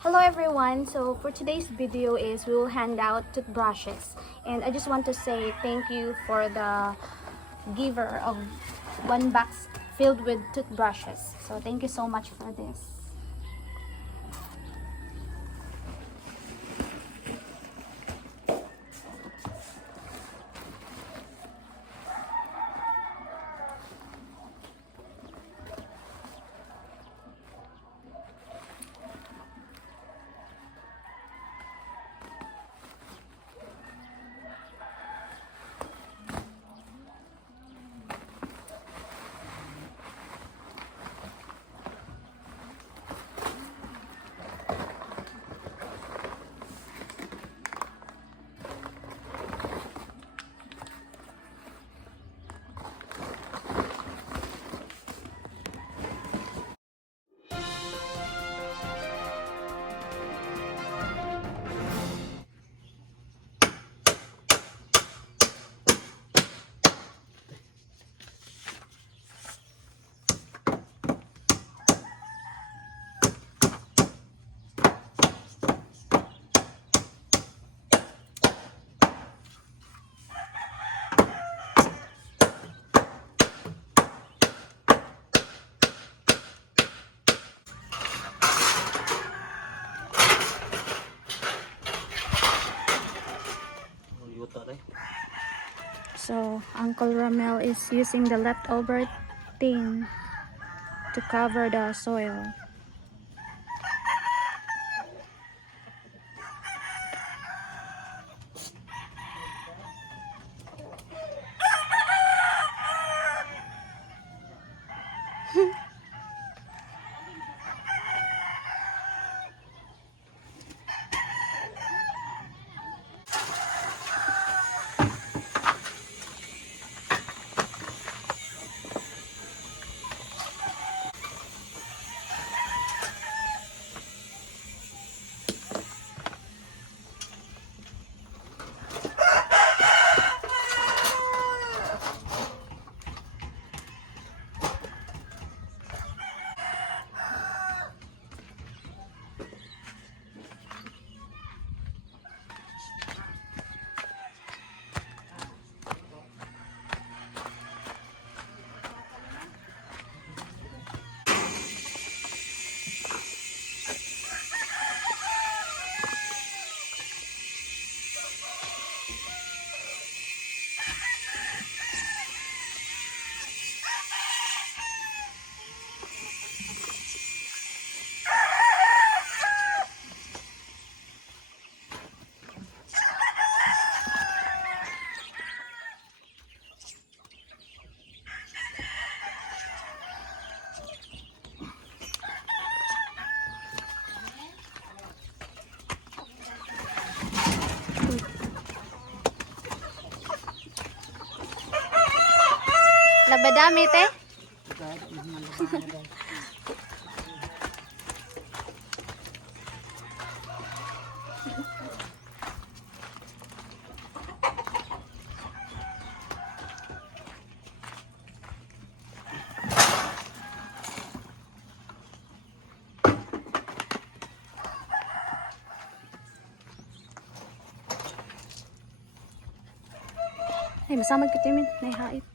Hello everyone, so for today's video is we will hand out toothbrushes, and I just want to say thank you for the giver of one box filled with toothbrushes. So thank you so much for this. So Uncle Ramel is using the leftover tin to cover the soil. Labadami te? Ay, masamad ko timin. Naihait.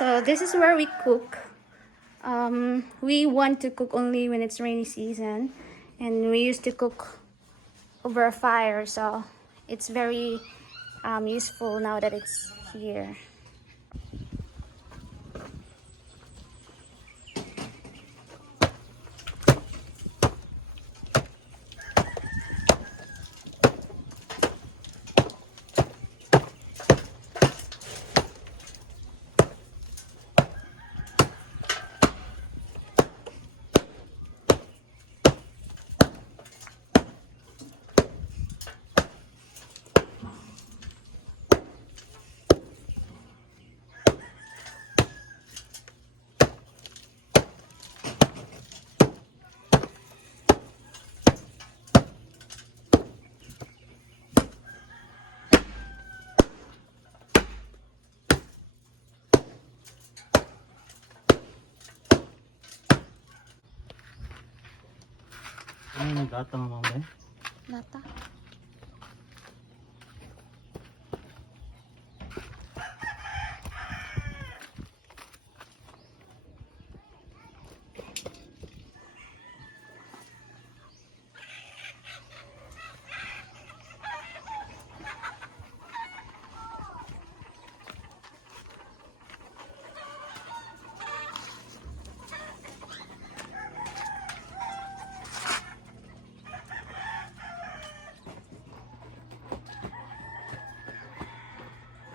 So this is where we cook. We want to cook only when it's rainy season, and we used to cook over a fire, so it's very useful now that it's here. Lata mga mga. Lata.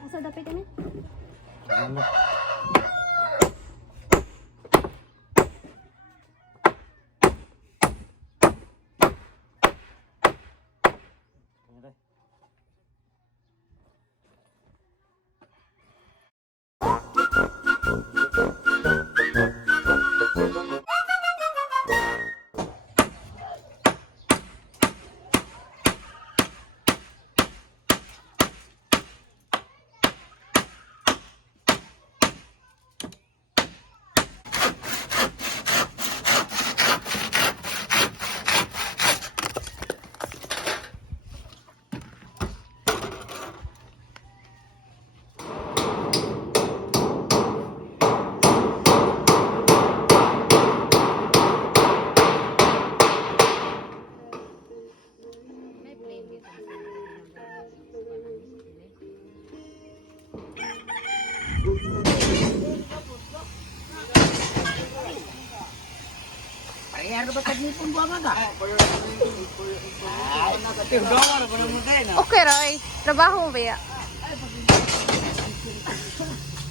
Asa dapat kami? Ano? Okay Roy, trabaho mo ba ya?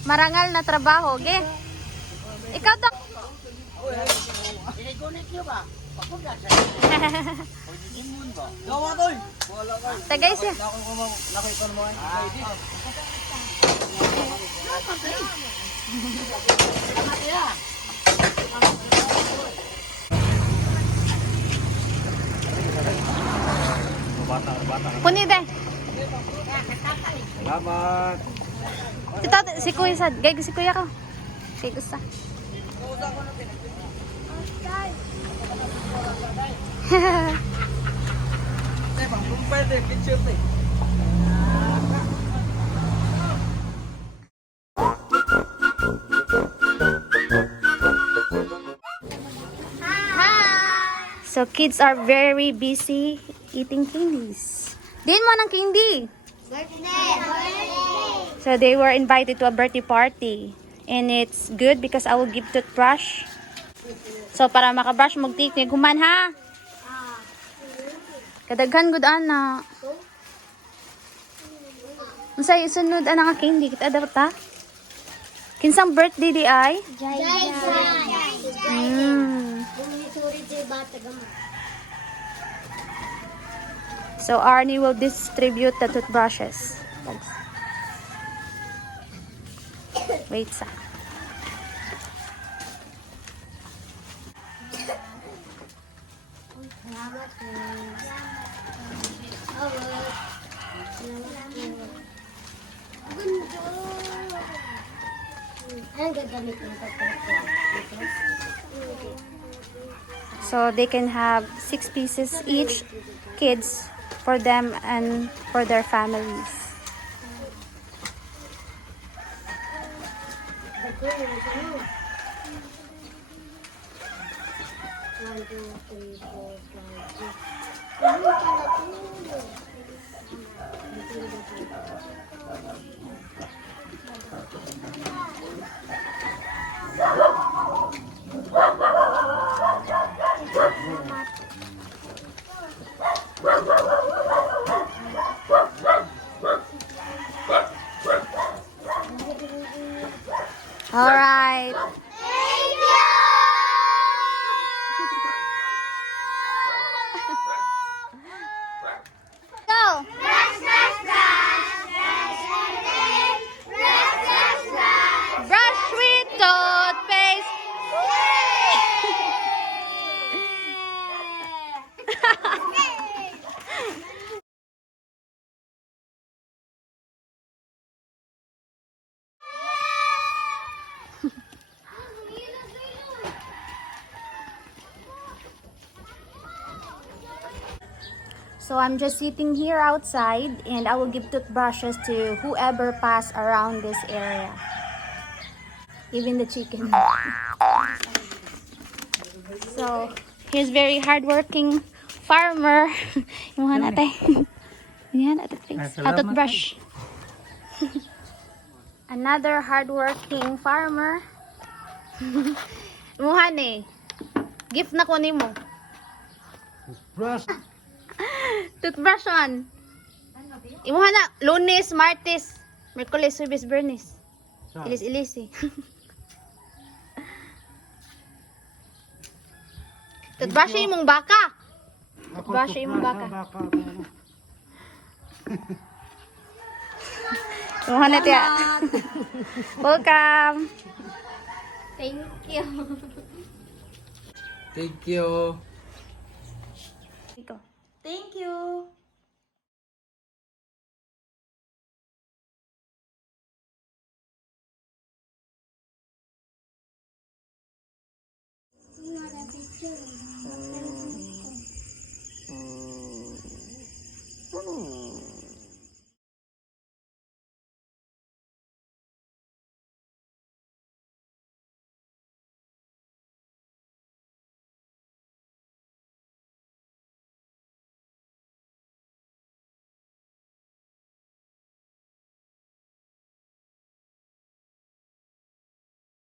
Marangal na trabaho, ge. Ikaw to. Tagay siya. Puni deh. Salamat. Si Kuya sad, gay si Kuya ko. Kay gusta. So kids are very busy eating candies. Din mo ng candy. So they were invited to a birthday party. And it's good because I will give toothbrush. So para makabrush mo teeth ni guman ha. Kadaghan gud ana. Unsay sunod ana nga candy kita dapat ta? Kinsang birthday di ay? So Arnie will distribute the toothbrushes. Wait sa. So they can have 6 pieces each, kids, for them and for their families. All right. Go. Brush with toothpaste. So I'm just sitting here outside and I will give toothbrushes to whoever pass around this area. Even the chicken. So here's very hardworking farmer. Imuha natin. Yan, toothbrush. Another hardworking farmer. Imuha ni. Gift na ko nimo. Brush. Toothbrush on. Imuha na. Lunes, Martes, Merkulis, Jueves, Bernes. Ilis-ilisi. Toothbrush imong baka. Toothbrush imong baka. Imuha na tiya. Welcome. Thank you. Thank you. Ito. Thank you.